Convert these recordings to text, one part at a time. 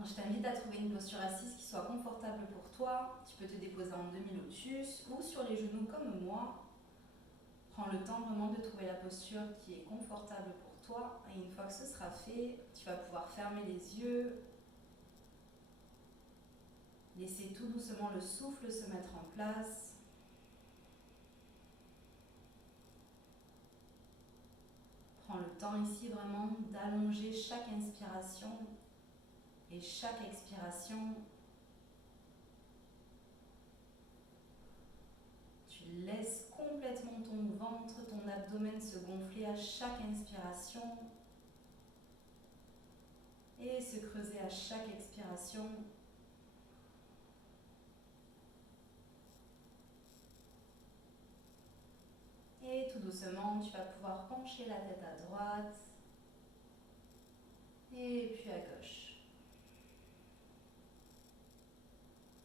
Donc, je t'invite à trouver une posture assise qui soit confortable pour toi. Tu peux te déposer en demi-lotus ou sur les genoux comme moi. Prends le temps vraiment de trouver la posture qui est confortable pour toi. Et une fois que ce sera fait, tu vas pouvoir fermer les yeux. Laisser tout doucement le souffle se mettre en place. Prends le temps ici vraiment d'allonger chaque inspiration et chaque expiration. Tu laisses complètement ton ventre, ton abdomen se gonfler à chaque inspiration et se creuser à chaque expiration. Et tout doucement, tu vas pouvoir pencher la tête à droite et puis à gauche.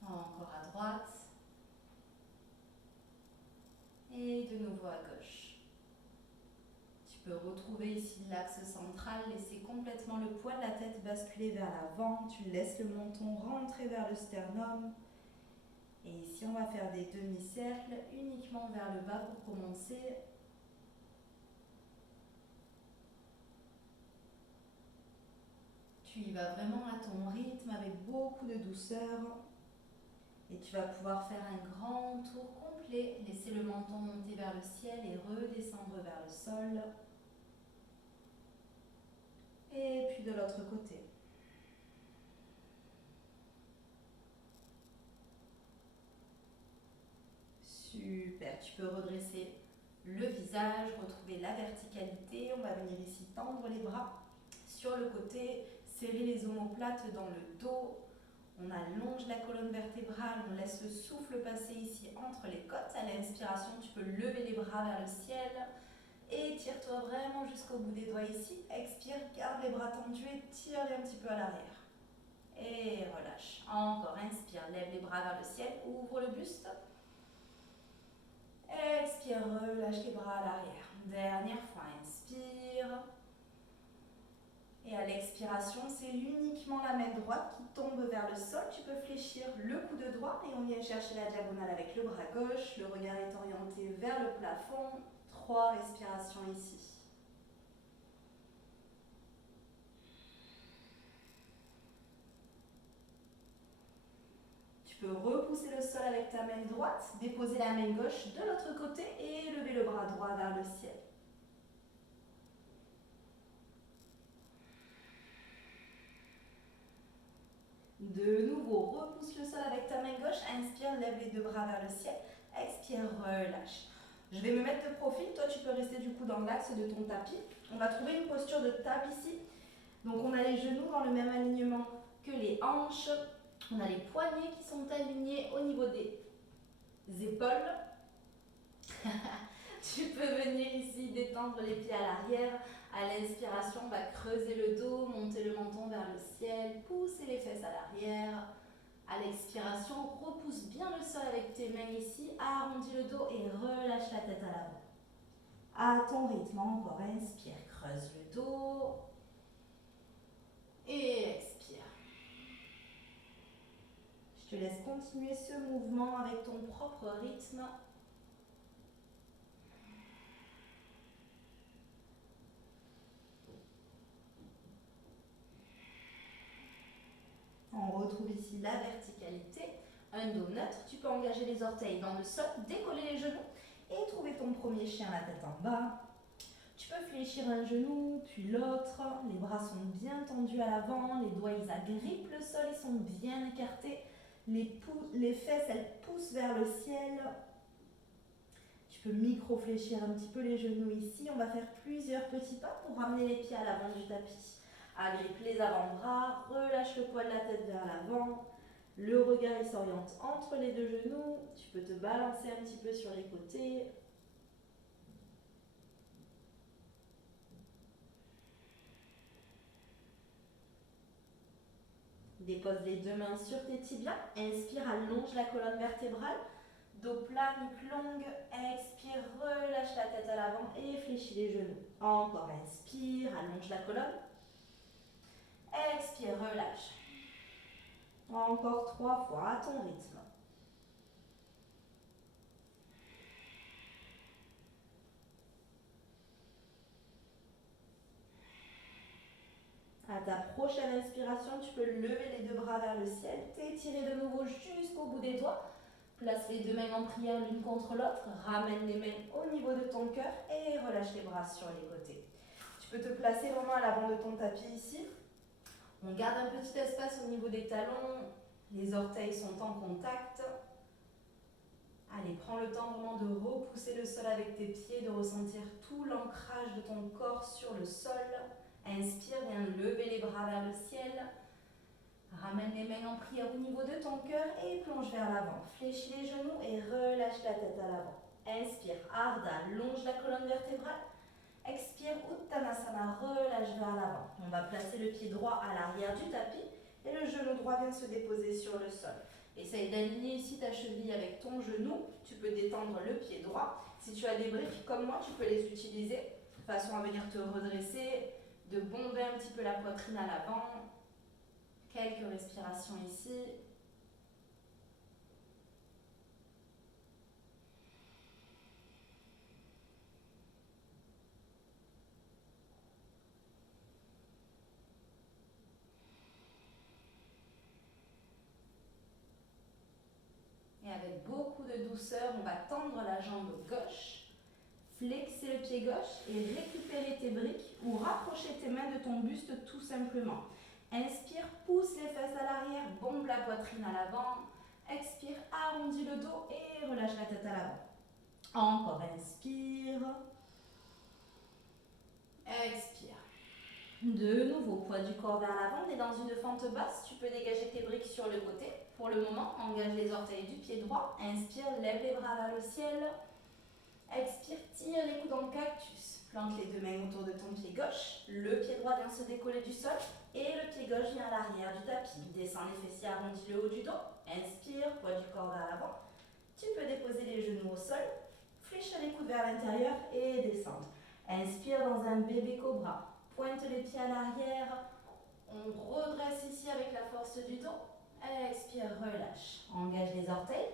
Encore à droite et de nouveau à gauche. Tu peux retrouver ici l'axe central, laisser complètement le poids de la tête basculer vers l'avant. Tu laisses le menton rentrer vers le sternum. Et ici, on va faire des demi-cercles uniquement vers le bas pour commencer. Tu y vas vraiment à ton rythme avec beaucoup de douceur. Et tu vas pouvoir faire un grand tour complet. Laisser le menton monter vers le ciel et redescendre vers le sol. Et puis de l'autre côté. Super, tu peux redresser le visage, retrouver la verticalité. On va venir ici tendre les bras sur le côté, serrer les omoplates dans le dos. On allonge la colonne vertébrale, on laisse le souffle passer ici entre les côtes. À l'inspiration, tu peux lever les bras vers le ciel. Étire-toi vraiment jusqu'au bout des doigts ici. Expire, garde les bras tendus et tire-les un petit peu à l'arrière. Et relâche. Encore, inspire, lève les bras vers le ciel, ouvre le buste. Expire, relâche les bras à l'arrière. Dernière fois, inspire. Et à l'expiration, c'est uniquement la main droite qui tombe vers le sol. Tu peux fléchir le coude droit et on vient chercher la diagonale avec le bras gauche. Le regard est orienté vers le plafond. 3 respirations ici. Tu peux repousser le sol avec ta main droite, déposer la main gauche de l'autre côté et lever le bras droit vers le ciel. De nouveau, repousse le sol avec ta main gauche. Inspire, lève les deux bras vers le ciel. Expire, relâche. Je vais me mettre de profil. Toi, tu peux rester du coup dans l'axe de ton tapis. On va trouver une posture de table ici. Donc, on a les genoux dans le même alignement que les hanches. On a les poignets qui sont alignés au niveau des épaules. Tu peux venir ici détendre les pieds à l'arrière. À l'inspiration, on va creuser le dos, monter le menton vers le ciel, pousser les fesses à l'arrière. À l'expiration, repousse bien le sol avec tes mains ici, arrondis le dos et relâche la tête à l'avant. À ton rythme, encore inspire, creuse le dos et expire. Je te laisse continuer ce mouvement avec ton propre rythme. On retrouve ici la verticalité, un dos neutre. Tu peux engager les orteils dans le sol, décoller les genoux et trouver ton premier chien, la tête en bas. Tu peux fléchir un genou, puis l'autre. Les bras sont bien tendus à l'avant, les doigts ils agrippent le sol, ils sont bien écartés. Les fesses elles poussent vers le ciel. Tu peux micro-fléchir un petit peu les genoux ici. On va faire plusieurs petits pas pour ramener les pieds à l'avant du tapis. Agrippe les avant-bras, relâche le poids de la tête vers l'avant. Le regard il s'oriente entre les deux genoux. Tu peux te balancer un petit peu sur les côtés. Dépose les deux mains sur tes tibias. Inspire, allonge la colonne vertébrale. Dos plat, nuque longue. Expire, relâche la tête à l'avant et fléchis les genoux. Encore, inspire, allonge la colonne. Expire, relâche. Encore 3 fois à ton rythme. À ta prochaine inspiration, tu peux lever les deux bras vers le ciel, t'étirer de nouveau jusqu'au bout des doigts. Place les deux mains en prière l'une contre l'autre, ramène les mains au niveau de ton cœur et relâche les bras sur les côtés. Tu peux te placer vraiment à l'avant de ton tapis ici. On garde un petit espace au niveau des talons, les orteils sont en contact. Allez, prends le temps vraiment de repousser le sol avec tes pieds, de ressentir tout l'ancrage de ton corps sur le sol. Inspire, viens lever les bras vers le ciel. Ramène les mains en prière au niveau de ton cœur et plonge vers l'avant. Fléchis les genoux et relâche la tête à l'avant. Inspire, Ardha, longe la colonne vertébrale. Expire, Uttanasana, relâche vers l'avant. On va placer le pied droit à l'arrière du tapis et le genou droit vient se déposer sur le sol. Essaye d'aligner ici ta cheville avec ton genou. Tu peux détendre le pied droit. Si tu as des briques comme moi, tu peux les utiliser de façon à venir te redresser, de bomber un petit peu la poitrine à l'avant. Quelques respirations ici. Et avec beaucoup de douceur, on va tendre la jambe gauche, flexer le pied gauche et récupérer tes briques ou rapprocher tes mains de ton buste tout simplement. Inspire, pousse les fesses à l'arrière, bombe la poitrine à l'avant. Expire, arrondis le dos et relâche la tête à l'avant. Encore, inspire. Expire. De nouveau, poids du corps vers l'avant, on est dans une fente basse. Tu peux dégager tes briques sur le côté. Pour le moment, engage les orteils du pied droit. Inspire, lève les bras vers le ciel. Expire, tire les coudes en cactus. Plante les deux mains autour de ton pied gauche. Le pied droit vient se décoller du sol. Et le pied gauche vient à l'arrière du tapis. Descends les fessiers, arrondis le haut du dos. Inspire, poids du corps vers l'avant. Tu peux déposer les genoux au sol. Fléchir les coudes vers l'intérieur et descendre. Inspire dans un bébé cobra. Pointe les pieds à l'arrière. On redresse ici avec la force du dos. Expire, relâche. Engage les orteils.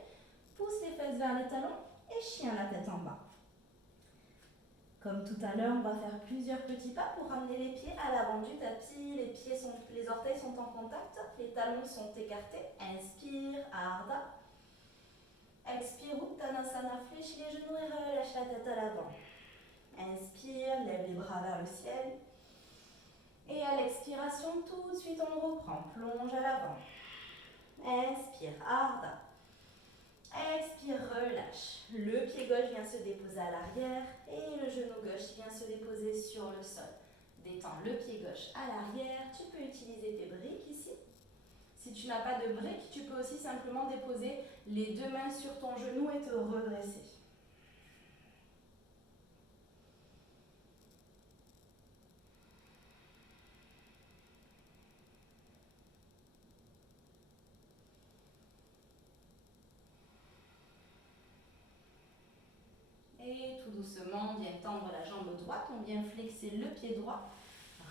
Pousse les fesses vers les talons et chien la tête en bas. Comme tout à l'heure, on va faire plusieurs petits pas pour ramener les pieds à l'avant du tapis. Les orteils sont en contact, les talons sont écartés. Inspire, Ardha. Expire, Uttanasana, fléchis les genoux et relâche la tête à l'avant. Inspire, lève les bras vers le ciel. Et à l'expiration, tout de suite on reprend, plonge à l'avant. Inspire, Ardha. Expire, relâche. Le pied gauche vient se déposer à l'arrière et le genou gauche vient se déposer sur le sol. Détends le pied gauche à l'arrière. Tu peux utiliser tes briques ici. Si tu n'as pas de briques, tu peux aussi simplement déposer les deux mains sur ton genou et te redresser. Et tout doucement, viens tendre la jambe droite, on vient flexer le pied droit,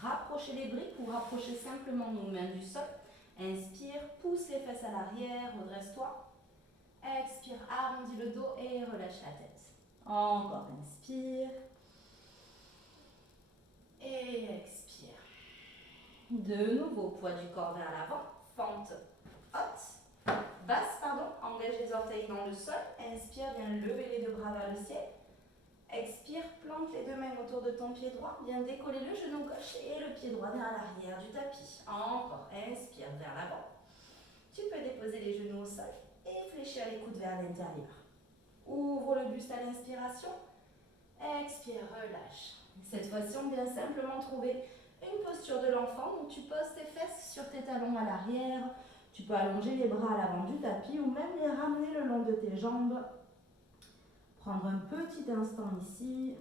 rapprocher les briques ou rapprocher simplement nos mains du sol. Inspire, pousse les fesses à l'arrière, redresse-toi. Expire, arrondis le dos et relâche la tête. Encore, inspire. Et expire. De nouveau, poids du corps vers l'avant, fente haute, basse, pardon, engage les orteils dans le sol. Inspire, viens lever les deux bras vers le ciel. Expire, plante les deux mains autour de ton pied droit. Viens décoller le genou gauche et le pied droit vers l'arrière du tapis. Encore, inspire vers l'avant. Tu peux déposer les genoux au sol et fléchir les coudes vers l'intérieur. Ouvre le buste à l'inspiration. Expire, relâche. Cette fois-ci, on vient simplement trouver une posture de l'enfant. Donc tu poses tes fesses sur tes talons à l'arrière. Tu peux allonger les bras à l'avant du tapis ou même les ramener le long de tes jambes. Prendre un petit instant ici.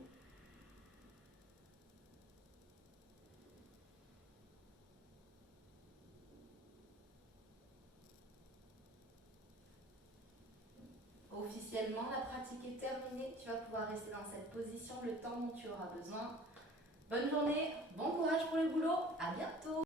Officiellement, la pratique est terminée. Tu vas pouvoir rester dans cette position le temps dont tu auras besoin. Bonne journée, bon courage pour le boulot, à bientôt!